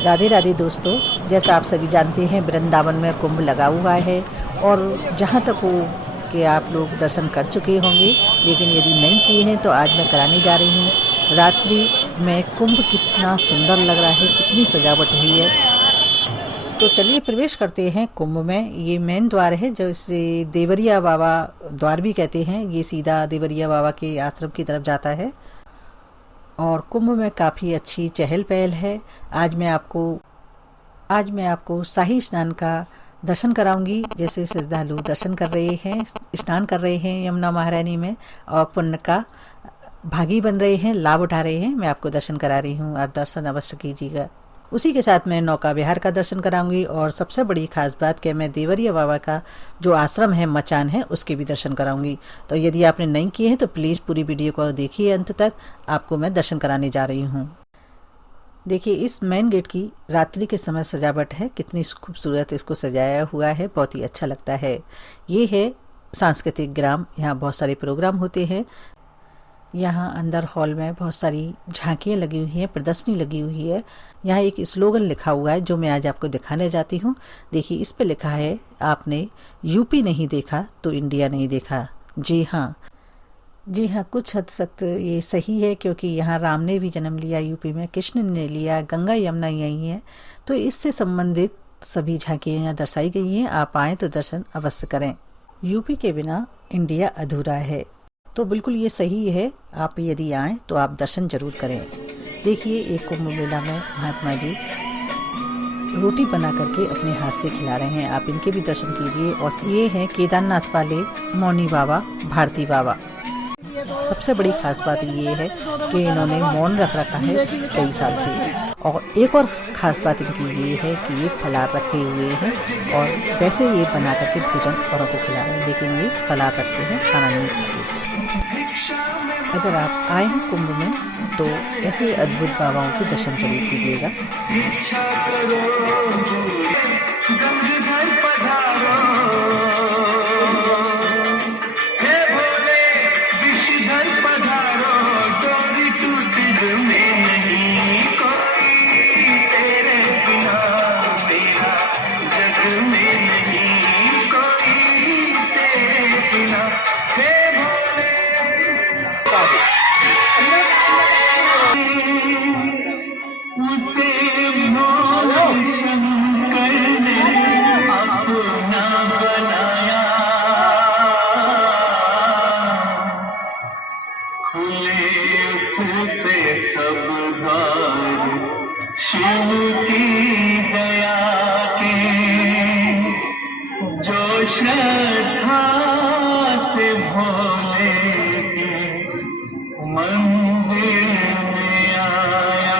राधे राधे दोस्तों, जैसा आप सभी जानते हैं वृंदावन में कुंभ लगा हुआ है और जहाँ तक हो कि आप लोग दर्शन कर चुके होंगे, लेकिन यदि नहीं किए हैं तो आज मैं कराने जा रही हूँ। रात्रि में कुंभ कितना सुंदर लग रहा है, कितनी सजावट हुई है। तो चलिए प्रवेश करते हैं कुंभ में। ये मेन द्वार है, जो इसे देवरिया बाबा द्वार भी कहते हैं। ये सीधा देवरिया बाबा के आश्रम की तरफ जाता है और कुंभ में काफ़ी अच्छी चहल पहल है। आज मैं आपको शाही स्नान का दर्शन कराऊंगी। जैसे श्रद्धालु दर्शन कर रहे हैं, स्नान कर रहे हैं यमुना महारानी में और पुण्य का भागी बन रहे हैं, लाभ उठा रहे हैं। मैं आपको दर्शन करा रही हूँ, आप दर्शन अवश्य कीजिएगा। उसी के साथ मैं नौका विहार का दर्शन कराऊंगी और सबसे बड़ी खास बात कि मैं देवरिया बाबा का जो आश्रम है, मचान है, उसके भी दर्शन कराऊंगी। तो यदि आपने नहीं किए हैं तो प्लीज़ पूरी वीडियो को देखिए अंत तक, आपको मैं दर्शन कराने जा रही हूँ। देखिए इस मेन गेट की रात्रि के समय सजावट है, कितनी खूबसूरत इसको सजाया हुआ है, बहुत ही अच्छा लगता है। ये है सांस्कृतिक ग्राम, यहाँ बहुत सारे प्रोग्राम होते हैं। यहाँ अंदर हॉल में बहुत सारी झांकियाँ लगी हुई हैं, प्रदर्शनी लगी हुई है। यहाँ एक स्लोगन लिखा हुआ है जो मैं आज आपको दिखाने जाती हूँ। देखिए इस पे लिखा है, आपने यूपी नहीं देखा तो इंडिया नहीं देखा। जी हाँ, कुछ हद तक ये सही है, क्योंकि यहाँ राम ने भी जन्म लिया यूपी में, कृष्ण ने लिया, गंगा यमुना यही है। तो इससे संबंधित सभी झांकियाँ यहाँ दर्शाई गई हैं। आप आएँ तो दर्शन अवश्य करें। यूपी के बिना इंडिया अधूरा है, तो बिल्कुल ये सही है। आप यदि आएँ तो आप दर्शन जरूर करें। देखिए एक कुंभ मेला में महात्मा जी रोटी बना करके अपने हाथ से खिला रहे हैं, आप इनके भी दर्शन कीजिए। और ये हैं केदारनाथ वाले मौनी बाबा, भारती बाबा। सबसे बड़ी खास बात ये है कि इन्होंने मौन रख रखा है कई साल से। और एक और ख़ास बात इनकी ये है कि ये फलार रखे हुए हैं और वैसे ये बना करके भोजन औरों को खिला रहे हैं, लेकिन ये फलार रखते हैं, खाना नहीं खाते। अगर आप आए हैं कुंभ में तो ऐसे अद्भुत बाबाओं के दर्शन जरूर कीजिएगा। सब बार शिव की दया के जो श्रद्धा से भोले के मंदिर में आया।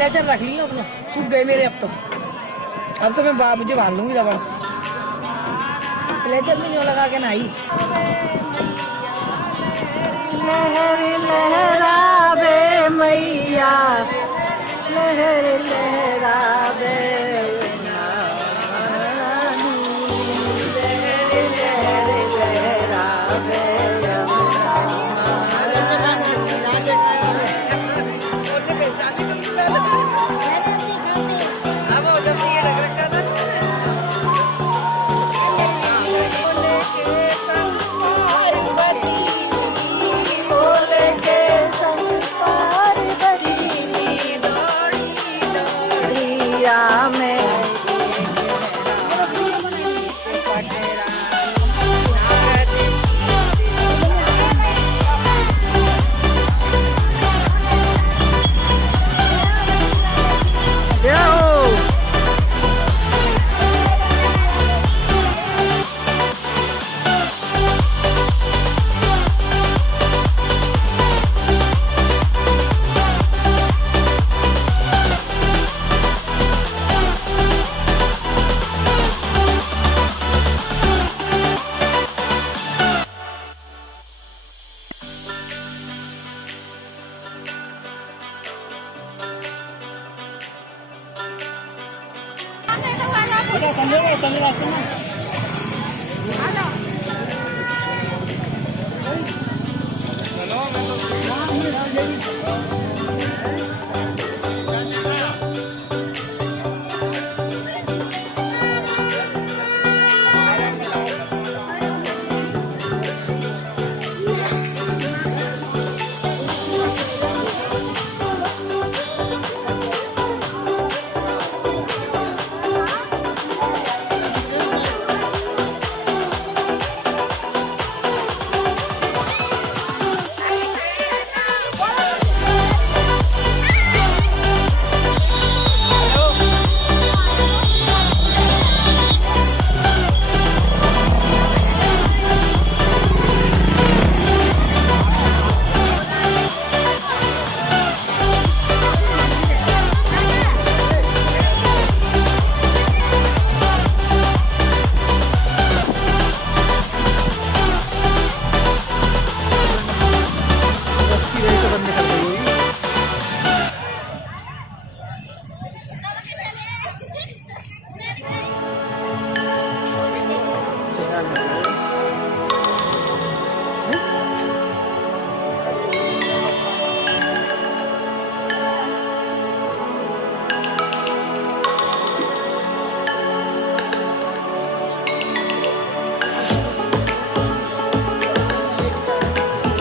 क्लेचर रख लियो अपना, सूख गए मेरे अब तो मैं मुझे बांध लूंगी रबड़। क्लेचर में जो लगा के नहाई। लहर लहरावे मैया, लहर लहरावे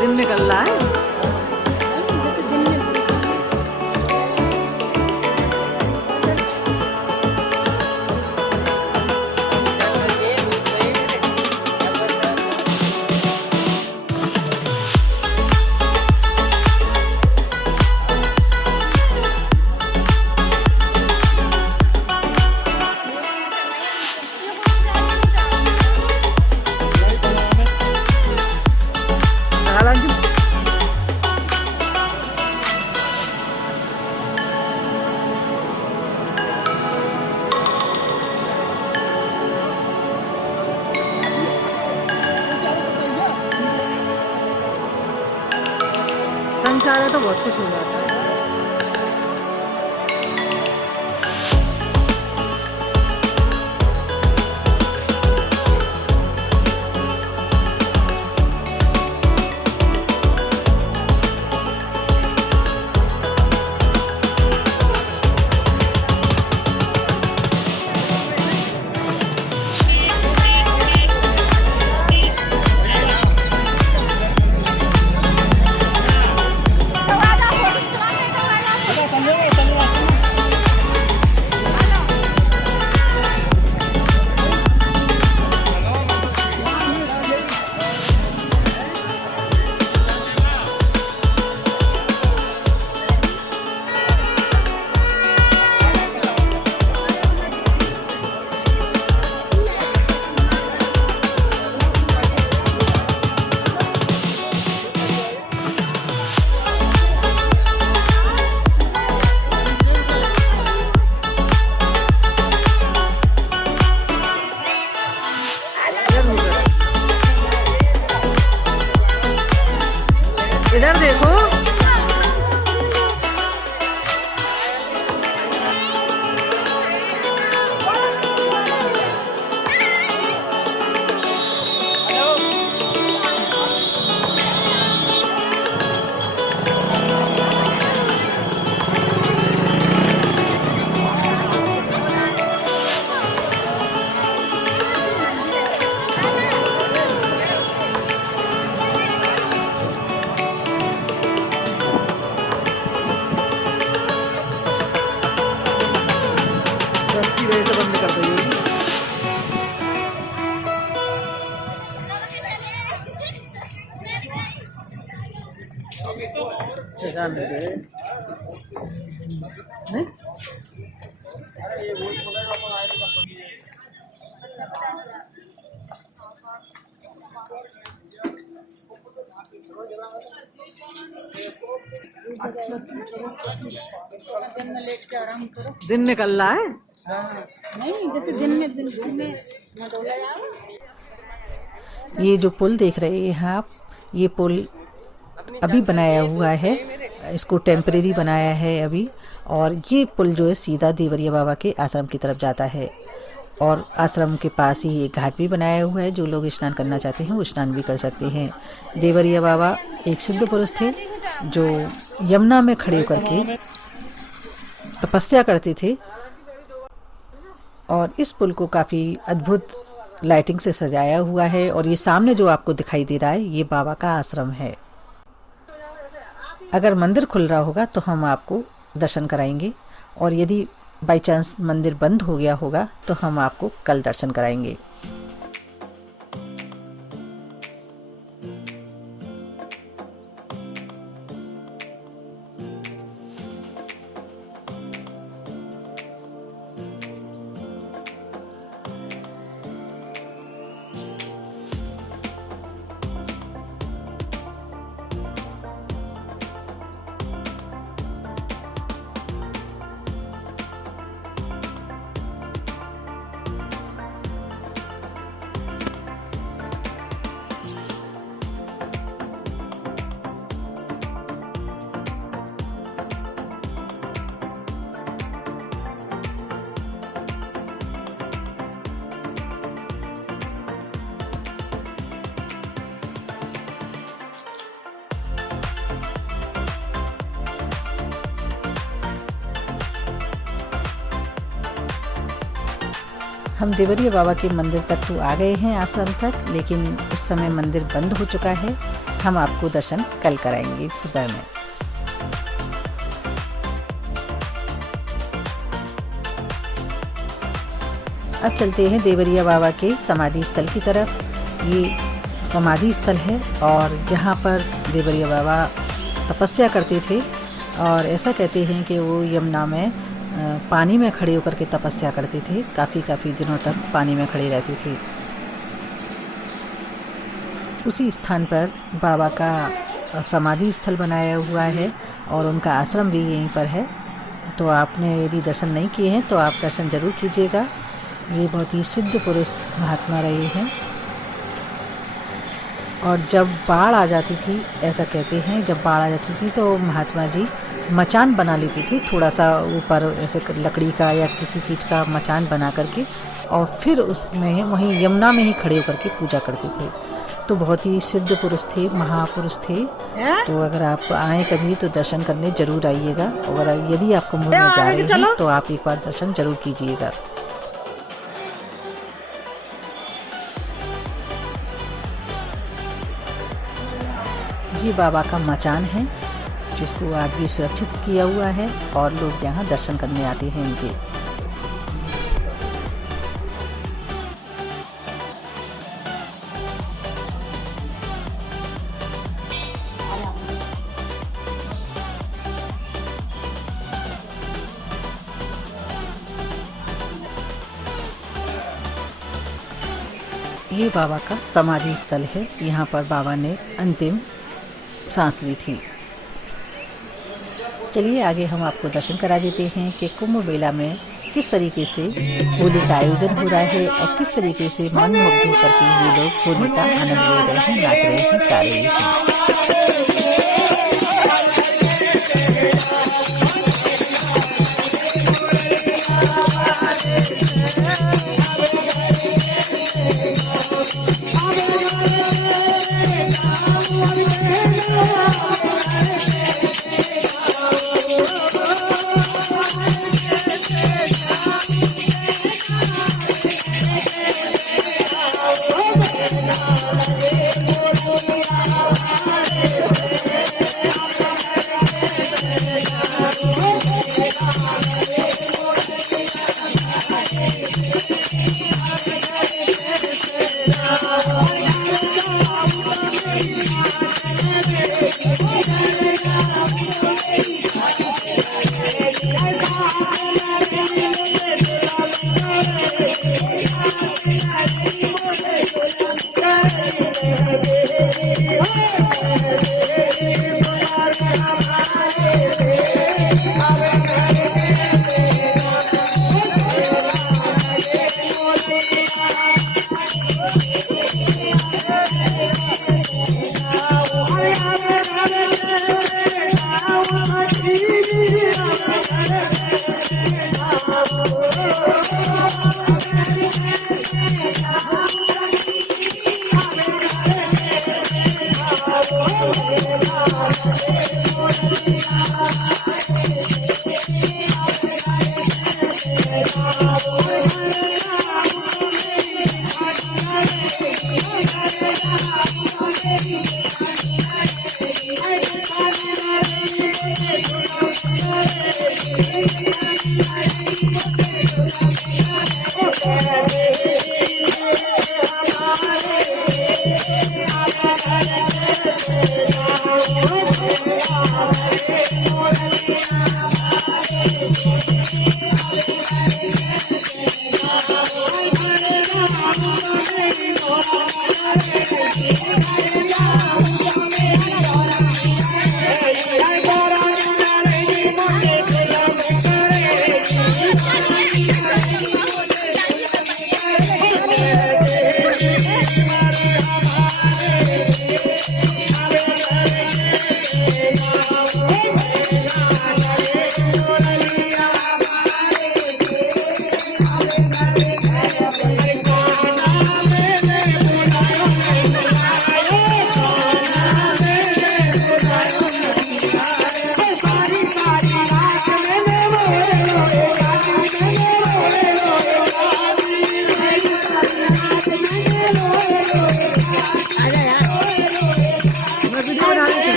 दिन निकल रहा है। संसार है तो बहुत कुछ हो जाता है। दिन निकल रहा है। नहीं जैसे दिन में ये जो पुल देख रहे हैं आप, ये पुल अभी बनाया हुआ है, इसको टेम्परेरी बनाया है अभी। और ये पुल जो है सीधा देवरिया बाबा के आश्रम की तरफ जाता है। और आश्रम के पास ही एक घाट भी बनाया हुआ है, जो लोग स्नान करना चाहते हैं वो स्नान भी कर सकते हैं। देवरिया बाबा एक सिद्ध पुरुष थे जो यमुना में खड़े होकर के तपस्या करते थे। और इस पुल को काफ़ी अद्भुत लाइटिंग से सजाया हुआ है। और ये सामने जो आपको दिखाई दे रहा है ये बाबा का आश्रम है। अगर मंदिर खुल रहा होगा तो हम आपको दर्शन कराएंगे, और यदि बाई चांस मंदिर बंद हो गया होगा तो हम आपको कल दर्शन कराएंगे। हम देवरिया बाबा के मंदिर तक तो आ गए हैं, आश्रम तक, लेकिन इस समय मंदिर बंद हो चुका है। हम आपको दर्शन कल कराएंगे सुबह में। अब चलते हैं देवरिया बाबा के समाधि स्थल की तरफ। ये समाधि स्थल है और जहाँ पर देवरिया बाबा तपस्या करते थे, और ऐसा कहते हैं कि वो यमुना में पानी में खड़े होकर के तपस्या करते थे। काफ़ी दिनों तक पानी में खड़े रहते थे। उसी स्थान पर बाबा का समाधि स्थल बनाया हुआ है और उनका आश्रम भी यहीं पर है। तो आपने यदि दर्शन नहीं किए हैं तो आप दर्शन ज़रूर कीजिएगा। ये बहुत ही सिद्ध पुरुष महात्मा रहे हैं। और जब बाढ़ आ जाती थी, ऐसा कहते हैं, जब बाढ़ आ जाती थी तो महात्मा जी मचान बना लेती थी, थोड़ा सा ऊपर ऐसे लकड़ी का या किसी चीज़ का मचान बना करके, और फिर उसमें वहीं यमुना में ही खड़े होकर के पूजा करते थे। तो बहुत ही सिद्ध पुरुष थे, महापुरुष थे। तो अगर आप आएँ कभी तो दर्शन करने ज़रूर आइएगा। और यदि आपको मूड में जा रहे हैं तो आप एक बार दर्शन ज़रूर कीजिएगा। ये बाबा का मचान है जिसको आज भी सुरक्षित किया हुआ है और लोग यहाँ दर्शन करने आते हैं इनके। ये बाबा का समाधि स्थल है। यहाँ पर बाबा ने अंतिम सांस ली थी। चलिए आगे हम आपको दर्शन करा देते हैं कि कुंभ मेला में किस तरीके से होली का आयोजन हो रहा है और किस तरीके से मनमुग्ध होकर के ये लोग होली का आनंद ले रहे हैं, नाच रहे हैं, गा रहे हैं।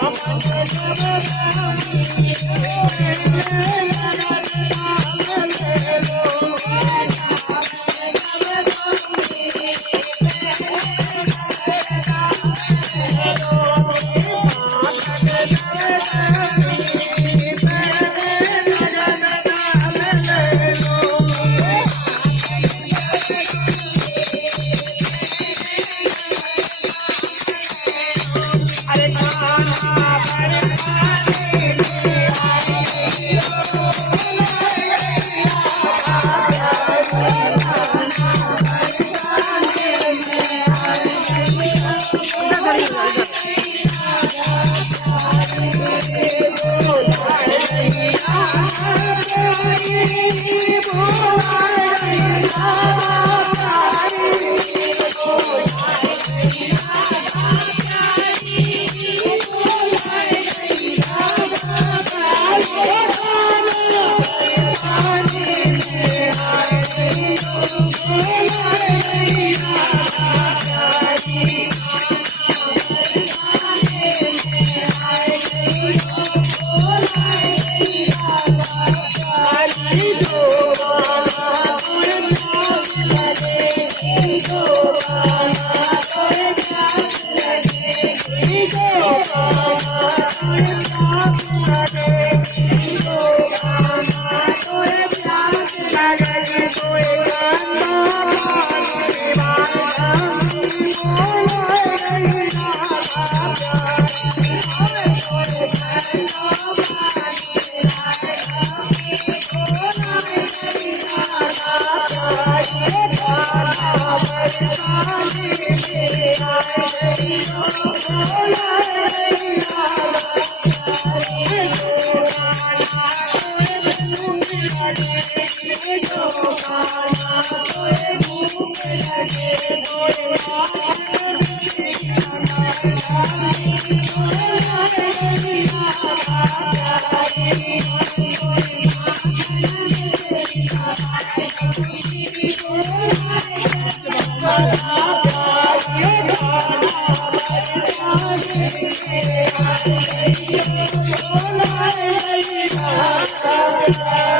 Thank you.